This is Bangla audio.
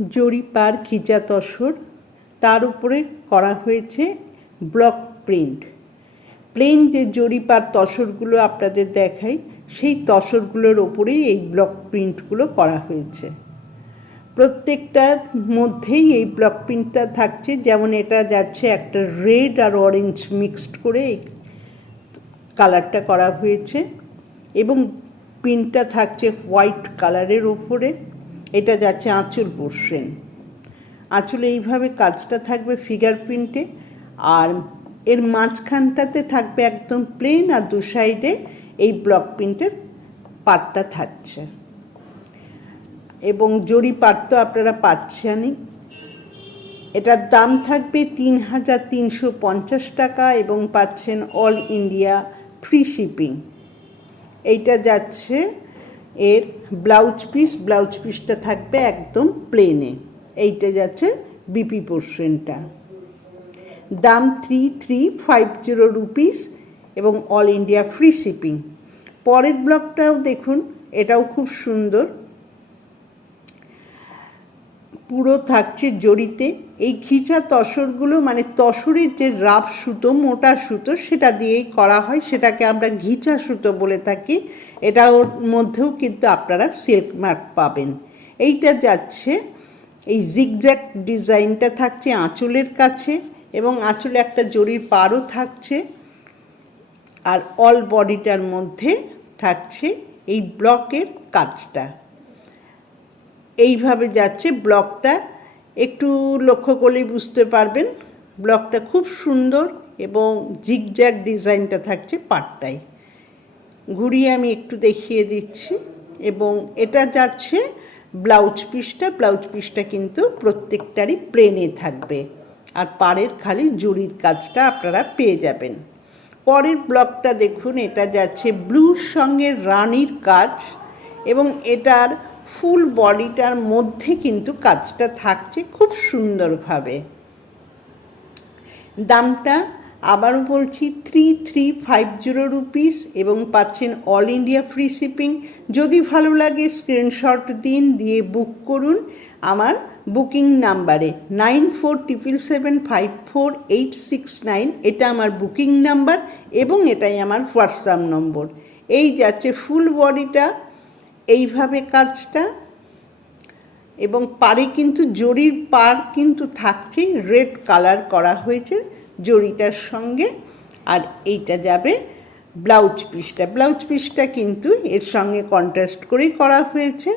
জরি পার খিচা তসর, তার উপরে করা হয়েছে ব্লক প্রিন্ট। প্লেন যে জরি পার তসরগুলো আপনাদের দেখাই, সেই তসরগুলোর ওপরেই এই ব্লক প্রিন্টগুলো করা হয়েছে। প্রত্যেকটার মধ্যেই এই ব্লক প্রিন্টটা থাকছে। যেমন এটা যাচ্ছে একটা রেড আর অরেঞ্জ মিক্সড করে এই কালারটা করা হয়েছে, এবং প্রিন্টটা থাকছে হোয়াইট কালারের ওপরে। এটা যাচ্ছে আঁচল পোর্শন। আঁচলে এইভাবে কাজটা থাকবে ফিগার প্রিন্টে, আর এর মাঝখানটাতে থাকবে একদম প্লেন, আর দু সাইডে এই ব্লক প্রিন্টের পাটটা থাকছে। এবং জরি পাট তো আপনারা পাচ্ছেনই। এটার দাম থাকবে ৩,৩৫০ টাকা এবং পাচ্ছেন অল ইন্ডিয়া ফ্রি শিপিং। এইটা যাচ্ছে এর ব্লাউজ পিস। ব্লাউজ পিসটা থাকবে একদম প্লেনে। এইটা যাচ্ছে বিপি পোর্শনটা। দাম 3,350 রুপিস এবং অল ইন্ডিয়া ফ্রি শিপিং। পরের ব্লকটাও দেখুন, এটাও খুব সুন্দর। পুরো থাকছে জরিতে। এই খিচা তসরগুলো মানে তসরের যে রাফ সুতো, মোটা সুতো, সেটা দিয়েই করা হয়, সেটাকে আমরা ঘিচা সুতো বলে থাকি। এটা ওর মধ্যেও কিন্তু আপনারা সিল্ক মার্ক পাবেন। এইটা যাচ্ছে, এই জিগজ্যাগ ডিজাইনটা থাকছে আঁচলের কাছে, এবং আঁচলে একটা জরির পাড়ও থাকছে, আর অল বডিটার মধ্যে থাকছে এই ব্লকের কাজটা। এইভাবে যাচ্ছে ব্লকটা। একটু লক্ষ্য করলেই বুঝতে পারবেন ব্লকটা খুব সুন্দর, এবং জিগজ্যাগ ডিজাইনটা থাকছে পাটটায়। ঘুরিয়ে আমি একটু দেখিয়ে দিচ্ছি। এবং এটা যাচ্ছে ব্লাউজ পিসটা। ব্লাউজ পিসটা কিন্তু প্রত্যেকটারই প্লেনে থাকবে, আর পাড়ের খালি জরির কাজটা আপনারা পেয়ে যাবেন। পরের ব্লকটা দেখুন, এটা যাচ্ছে ব্লুর সঙ্গে রানির কাজ, এবং এটার ফুল বডিটার মধ্যে কিন্তু কাজটা থাকছে খুব সুন্দরভাবে। দামটা আবারও বলছি 3,350 রুপিস এবং পাচ্ছেন অল ইন্ডিয়া ফ্রি শিপিং। যদি ভালো লাগে স্ক্রিনশট দিন, দিয়ে বুক করুন আমার বুকিং নাম্বারে 9477754869। এটা আমার বুকিং নাম্বার এবং এটাই আমার হোয়াটসঅ্যাপ নম্বর। এই যাচ্ছে ফুল বডিটা, এইভাবে কাজটা। এবং পাড়ে কিন্তু জরির পাড় কিন্তু থাকছে, রেড কালার করা হয়েছে জরিটার সঙ্গে। আর এইটা যাবে ব্লাউজ পিসটা। ব্লাউজ পিসটা কিন্তু এর সঙ্গে কন্ট্রাস্ট করেই করা হয়েছে।